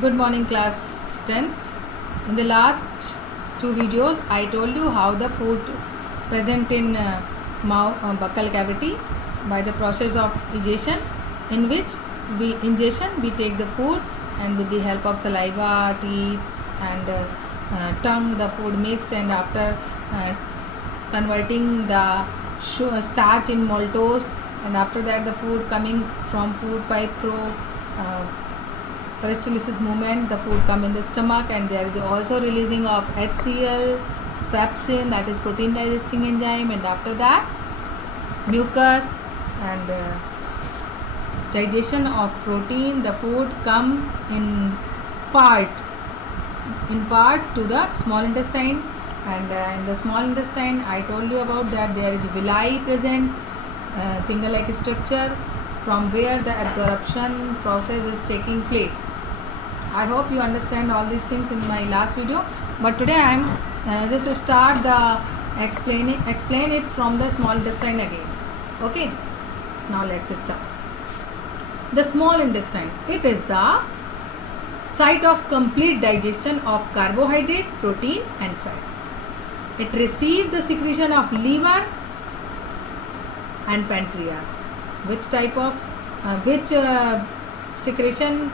Good morning, class 10th. In the last two videos, I told you how the food present in mouth buccal cavity by the process of ingestion, in which we take the food, and with the help of saliva, teeth, and tongue, the food mixed, and after converting the starch in maltose, and after that the food coming from food pipe through peristalsis movement, the food come in the stomach, and there is also releasing of HCl, pepsin, that is protein digesting enzyme, and after that mucus and digestion of protein. The food come in part to the small intestine, and in the small intestine I told you about that there is villi present, finger-like structure from where the absorption process is taking place. I hope you understand all these things in my last video, but today I am just start the explain it from the small intestine again. Okay, now let's start. The small intestine, it is the site of complete digestion of carbohydrate, protein and fat. It receives the secretion of liver and pancreas. Which type of secretion?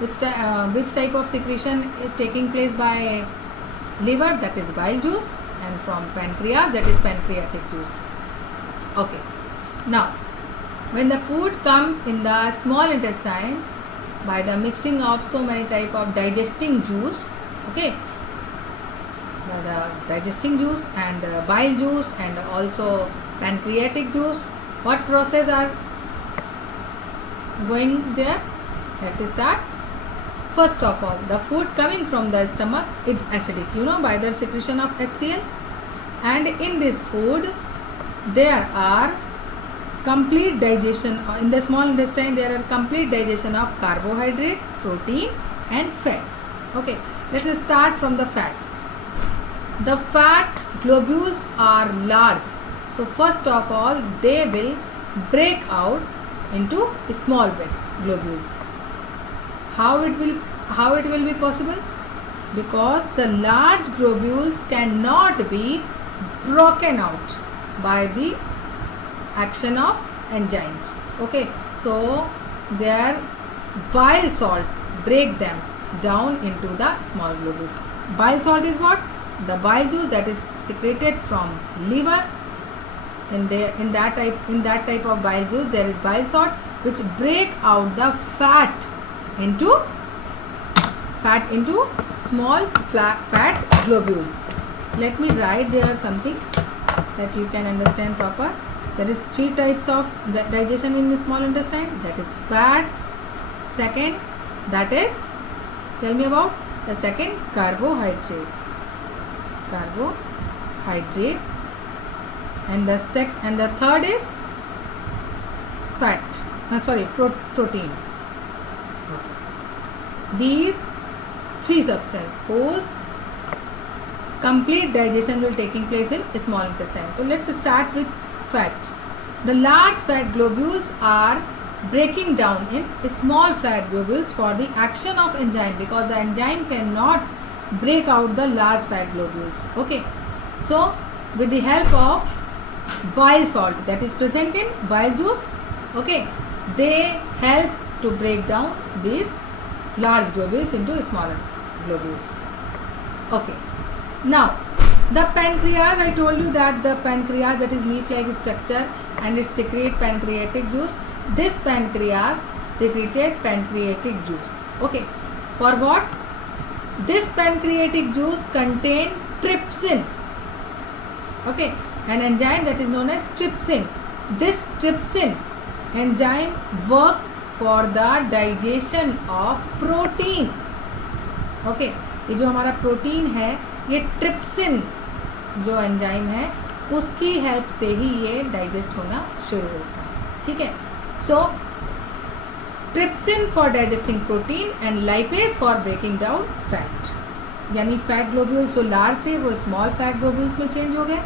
Which type of secretion is taking place by liver? That is bile juice, and from pancreas, that is pancreatic juice. Okay. Now, when the food comes in the small intestine by the mixing of so many type of digesting juice, okay, by the digesting juice and bile juice and also pancreatic juice, what process are going there? Let's start. First of all, the food coming from the stomach is acidic, by the secretion of HCl, and in this food there are complete digestion in the small intestine. There are complete digestion of carbohydrate, protein and fat. Okay, let's start from the fat. The fat globules are large, so first of all they will break out into small globules. How it will be possible? Because the large globules cannot be broken out by the action of enzymes. Okay, so their bile salt break them down into the small globules. Bile salt is what? The bile juice that is secreted from liver. In that type of bile juice there is bile salt which break out the fat into small fat globules. Let me write there something that you can understand proper. There is three types of digestion in the small intestine. That is fat. Second, that is, tell me about the second, carbohydrate, and the third is protein. These three substances whose complete digestion will taking place in small intestine. So let's start with fat. The large fat globules are breaking down in small fat globules for the action of enzyme, because the enzyme cannot break out the large fat globules. Okay, so with the help of bile salt that is present in bile juice, okay, they help to break down these large globules into smaller globules. Okay, now the pancreas, I told you that the pancreas, that is leaf-like structure, and it secretes pancreatic juice. This pancreas secreted pancreatic juice. Okay, for what? This pancreatic juice contain trypsin. Okay, an enzyme that is known as trypsin. This trypsin enzyme work for the digestion of protein. Okay, ये जो हमारा protein है, ये trypsin जो enzyme है उसकी help से ही ये डाइजेस्ट होना शुरू होता है. ठीक है, so trypsin for digesting protein and lipase for breaking down fat. यानी फैट ग्लोब्यूल्स जो लार्ज थे वो स्मॉल फैट ग्लोब्यूल्स में चेंज हो गए,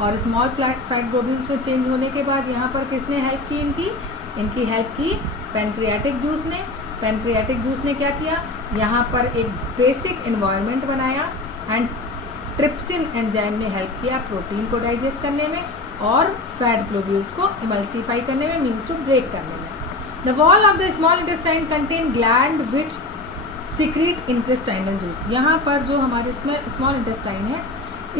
और स्मॉल फैट ग्लोब्यूल्स में चेंज होने के बाद यहाँ पर किसने हेल्प की? इनकी हेल्प की पैनक्रियाटिक जूस ने. पैनक्रियाटिक जूस ने क्या किया, यहाँ पर एक बेसिक एनवायरनमेंट बनाया एंड ट्रिप्सिन एंजाइम ने हेल्प किया प्रोटीन को डाइजेस्ट करने में और फैट ग्लोब्यूल्स को इमल्सिफाई करने में, मीन्स टू ब्रेक करने में. The wall of the small intestine contain gland which secret intestinal juice. यहाँ पर जो हमारे स्मॉल इंटेस्टाइन है,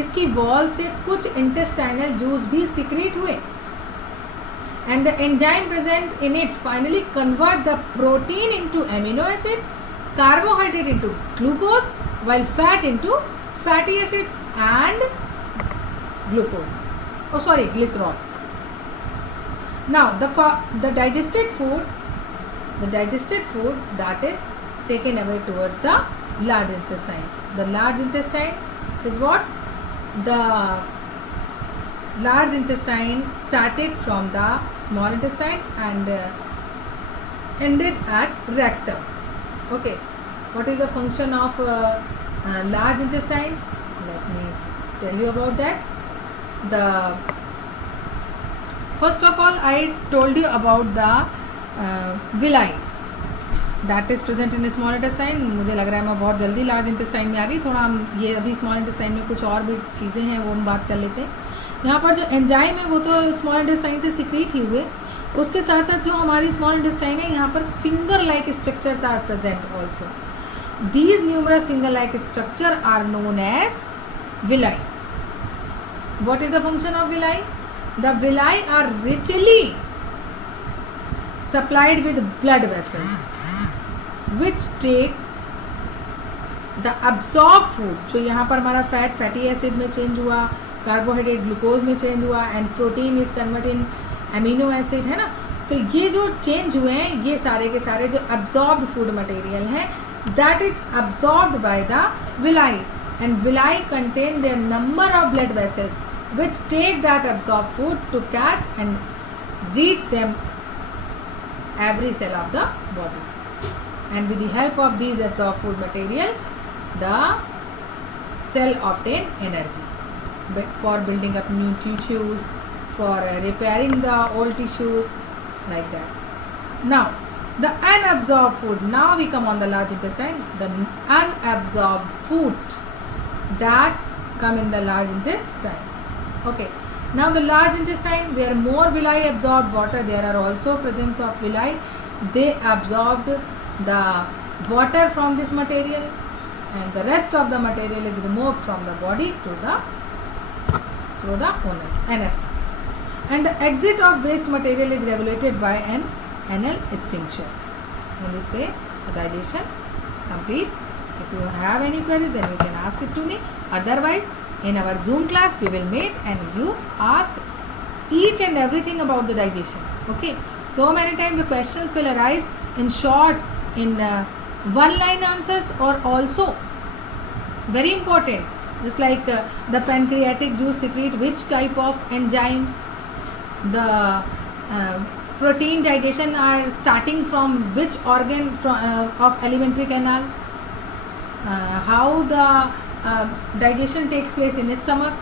इसकी वॉल से कुछ इंटेस्टाइनल जूस भी सीक्रेट हुए. And the enzyme present in it finally convert the protein into amino acid, carbohydrate into glucose, while fat into fatty acid and glucose. Oh, sorry, glycerol. Now, the digested food that is taken away towards the large intestine. The large intestine is what? The large intestine started from the small intestine and ended at rectum. Okay, what is the function of large intestine? Let me tell you about that. First of all, I told you about the villi that is present in small intestine. मुझे लग रहा है मैं बहुत जल्दी large intestine में आ गई. थोड़ा हम ये अभी स्मॉल इंटेस्टाइन में कुछ और भी चीज़ें हैं वो हम बात कर लेते हैं. यहाँ पर जो एंजाइम है वो तो स्मॉल इंटेस्टाइन से सीक्रेट ही हुए, उसके साथ साथ जो हमारी स्मॉल इंटेस्टाइन है यहाँ पर finger like structures are present also. These numerous finger like structure are known as villi. What is the function of villi? The villi are richly supplied with blood vessels which take the absorbed food. जो यहाँ पर हमारा fat fatty acid में change हुआ, carbohydrate glucose में change हुआ and protein is convert in amino acid, है ना. तो ये जो चेंज हुए हैं ये सारे के सारे जो अब्सॉर्ब्ड फूड मटेरियल हैं that is absorbed by the villi, and villi contain their number of blood vessels which take that absorbed food to catch and reach them every cell of the body. And with the help of these absorbed food material, the cell obtain energy for building up new tissues, for repairing the old tissues, like that. Now, the unabsorbed food. Now we come on the large intestine. The unabsorbed food that come in the large intestine. Okay. Now the large intestine, where more villi absorb water, there are also presence of villi. They absorbed the water from this material, and the rest of the material is removed from the body through the anus. And the exit of waste material is regulated by an anal sphincter. In this way, the digestion complete. If you have any queries, then you can ask it to me. Otherwise, in our Zoom class, we will meet and you ask each and everything about the digestion. Okay. So many times the questions will arise in short, in one-line answers, or also very important. Just like the pancreatic juice secrete which type of enzyme, the protein digestion are starting from which organ of alimentary canal, how the digestion takes place in the stomach,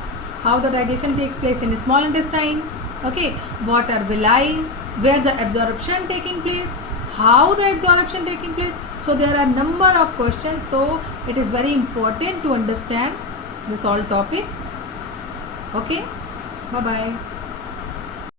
how the digestion takes place in the small intestine, okay, what are villi, where the absorption taking place, how the absorption taking place. So there are number of questions, so it is very important to understand this all topic. Okay, bye bye.